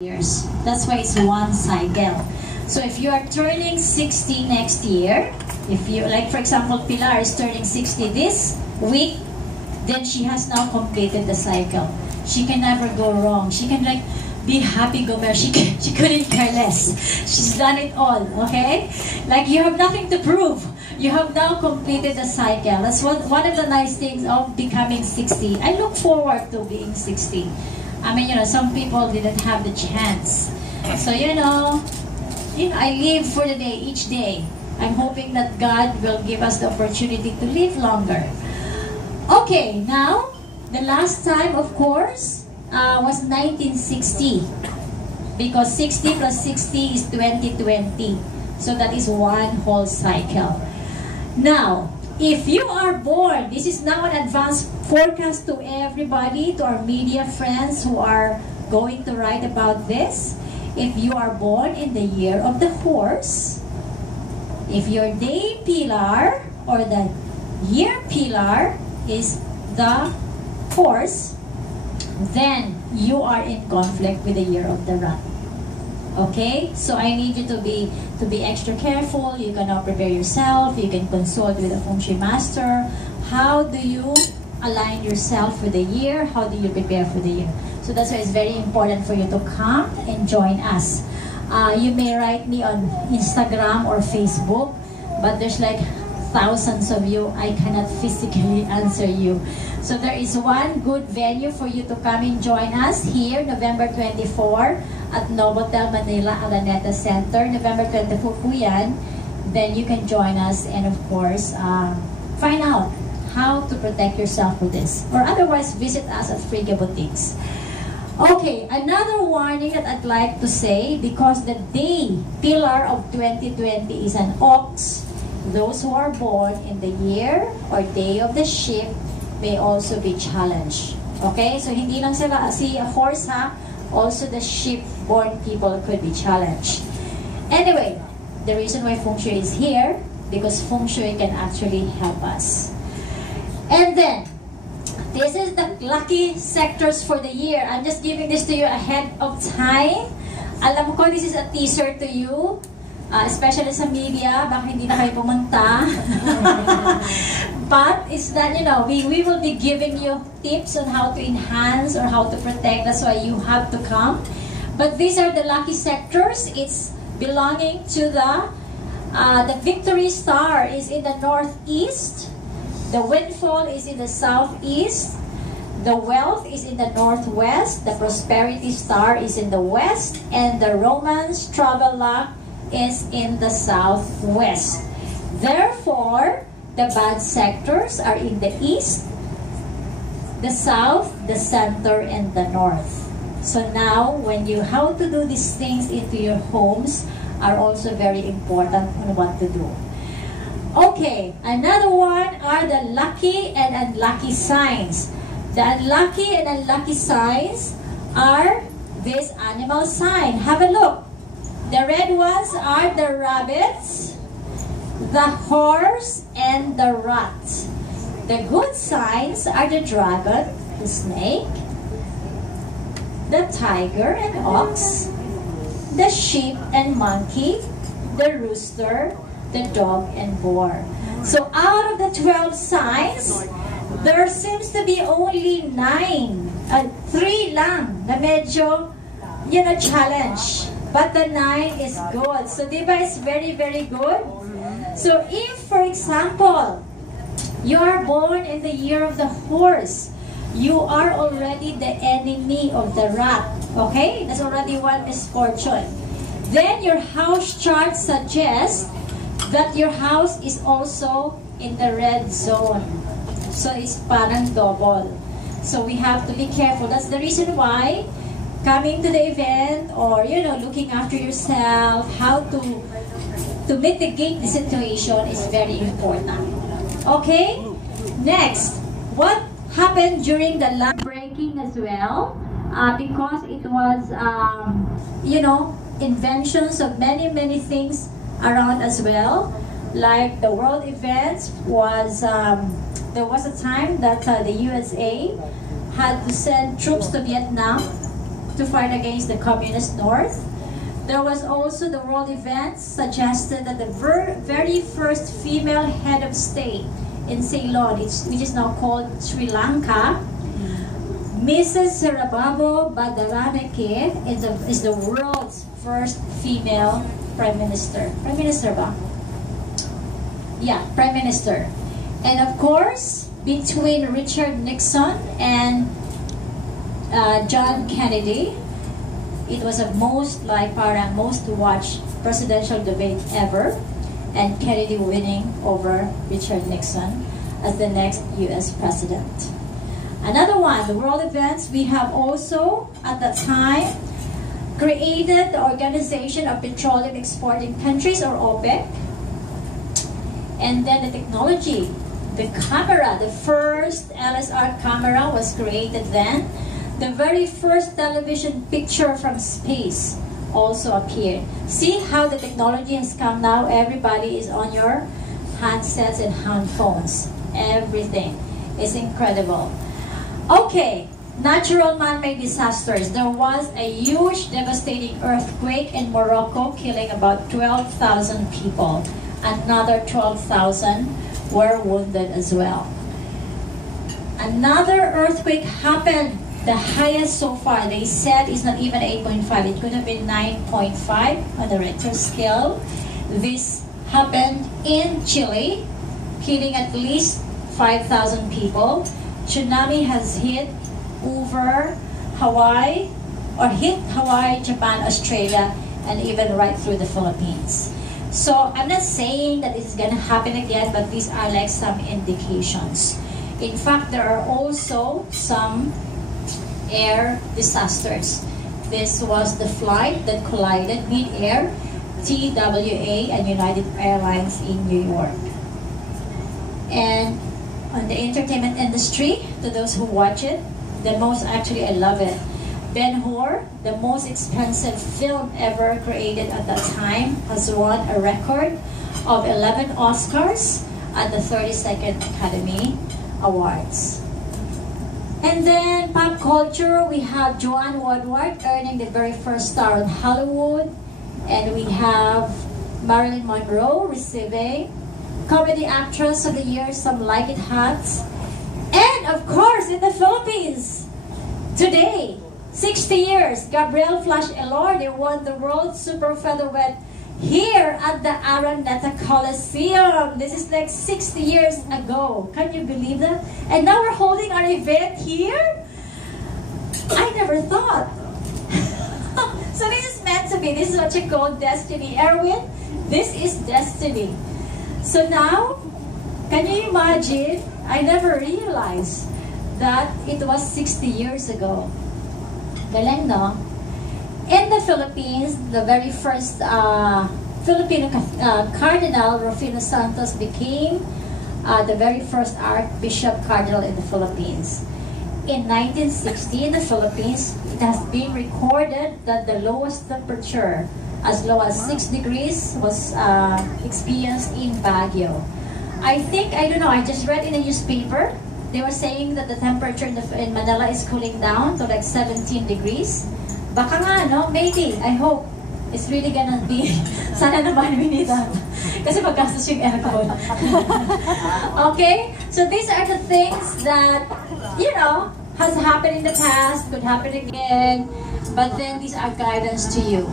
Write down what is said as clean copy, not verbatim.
years. That's why it's one cycle. So if you are turning 60 next year, if you, like for example, Pilar is turning 60 this week, then she has now completed the cycle. She can never go wrong. She can like be happy, go back. She couldn't care less. She's done it all, okay? Like you have nothing to prove. You have now completed the cycle. That's one of the nice things of becoming 60. I look forward to being 60. I mean, some people didn't have the chance. So, I live for the day, each day. I'm hoping that God will give us the opportunity to live longer. Okay, now, the last time, of course, was 1960. Because 60 plus 60 is 2020. So that is one whole cycle. Now, if you are born, this is now an advanced forecast to everybody, to our media friends who are going to write about this. If you are born in the year of the horse, if your day Pilar or the year Pilar is the horse, then you are in conflict with the year of the rat. Okay, so I need you to be extra careful. You can now prepare yourself. You can consult with a feng shui master. How do you align yourself with the year? How do you prepare for the year? So that's why it's very important for you to come and join us. You may write me on Instagram or Facebook, but there's like thousands of you. I cannot physically answer you. So there is one good venue for you to come and join us here, November 24 at Novotel Manila Araneta Center. November 24 po yan. Then you can join us and of course, find out how to protect yourself with this. Or otherwise, visit us at Friga Boutiques. Okay, another warning that I'd like to say, because the day Pilar of 2020 is an ox, those who are born in the year or day of the sheep may also be challenged. Okay, so hindi lang sila si horse ha, also the sheep-born people could be challenged. Anyway, the reason why feng shui is here, because feng shui can actually help us. And then, this is the lucky sectors for the year. I'm just giving this to you ahead of time. Alam ko, this is a teaser to you. Especially sa media, baka hindi na kayo pumunta. But it's that, we will be giving you tips on how to enhance or how to protect. That's why you have to come. But these are the lucky sectors. It's belonging to the victory star is in the northeast. The windfall is in the southeast. The wealth is in the northwest. The prosperity star is in the west. And the romance, travel luck, is in the southwest. Therefore, the bad sectors are in the east, the south, the center, and the north. So now, how to do these things into your homes are also very important on what to do. Okay, another one are the lucky and unlucky signs. The unlucky and unlucky signs are this animal sign. Have a look. The red ones are the rabbits, the horse, and the rat. The good signs are the dragon, the snake, the tiger and ox, the sheep and monkey, the rooster, the dog and boar. So out of the 12 signs, there seems to be only 9, 3 lang na medyo, challenge. But the 9 is good. So, diba, it's very, very good. So, if, for example, you are born in the year of the horse, you are already the enemy of the rat. Okay? That's already one misfortune. Then, your house chart suggests that your house is also in the red zone. So, it's parang double. So, we have to be careful. That's the reason why coming to the event or, looking after yourself, how to mitigate the situation is very important. Okay? Next, what happened during the land breaking as well? Because it was, inventions of many, many things around as well. Like the world events was, there was a time that the USA had to send troops to Vietnam to fight against the communist North. There was also the world events suggested that the very first female head of state in Ceylon, which is now called Sri Lanka, Mrs. Sarababo Badaraneke is the world's first female prime minister. Prime minister ba? Yeah, prime minister. And of course, between Richard Nixon and John Kennedy, it was a most watched presidential debate ever, and Kennedy winning over Richard Nixon as the next U.S. president. Another one, the world events, we have also, at that time, created the Organization of Petroleum Exporting Countries, or OPEC. And then the technology, the camera, the first LSR camera was created then. The very first television picture from space also appeared. See how the technology has come now? Everybody is on your handsets and handphones. Everything is incredible. Okay, natural man-made disasters. There was a huge devastating earthquake in Morocco, killing about 12,000 people. Another 12,000 were wounded as well. Another earthquake happened, the highest so far. They said it's not even 8.5. It could have been 9.5 on the Richter scale. This happened in Chile, killing at least 5,000 people. Tsunami has hit over Hawaii, or hit Hawaii, Japan, Australia, and even right through the Philippines. So I'm not saying that it's going to happen again, but these are like some indications. In fact, there are also some air disasters. This was the flight that collided mid-air, TWA and United Airlines in New York. And on the entertainment industry, to those who watch it, actually I love it. Ben-Hur, the most expensive film ever created at that time, has won a record of 11 Oscars at the 32nd Academy Awards. And then pop culture, we have Joanne Woodward earning the very first star in Hollywood, and we have Marilyn Monroe receiving Comedy Actress of the Year, Some Like It Hot. And of course, in the Philippines, today, 60 years, Gabriel Flash Elorde won the World Super Featherweight here at the Araneta Coliseum. This is like 60 years ago. Can you believe that? And now we're holding our event here? I never thought. So this is meant to be. This is what you call destiny. Erwin, this is destiny. So now, can you imagine? I never realized that it was 60 years ago. Galing, no? In the Philippines, the very first Filipino Cardinal Rufino Santos became the very first Archbishop Cardinal in the Philippines. In 1960, in the Philippines, it has been recorded that the lowest temperature, as low as 6 degrees, was experienced in Baguio. I don't know, I just read in a newspaper, they were saying that the temperature in Manila is cooling down to like 17 degrees. Baka nga, no? Maybe, I hope. It's really gonna be, sana naman we need that. Kasi maggastos yung aircon. Okay? So these are the things that, has happened in the past, could happen again, but then these are guidance to you.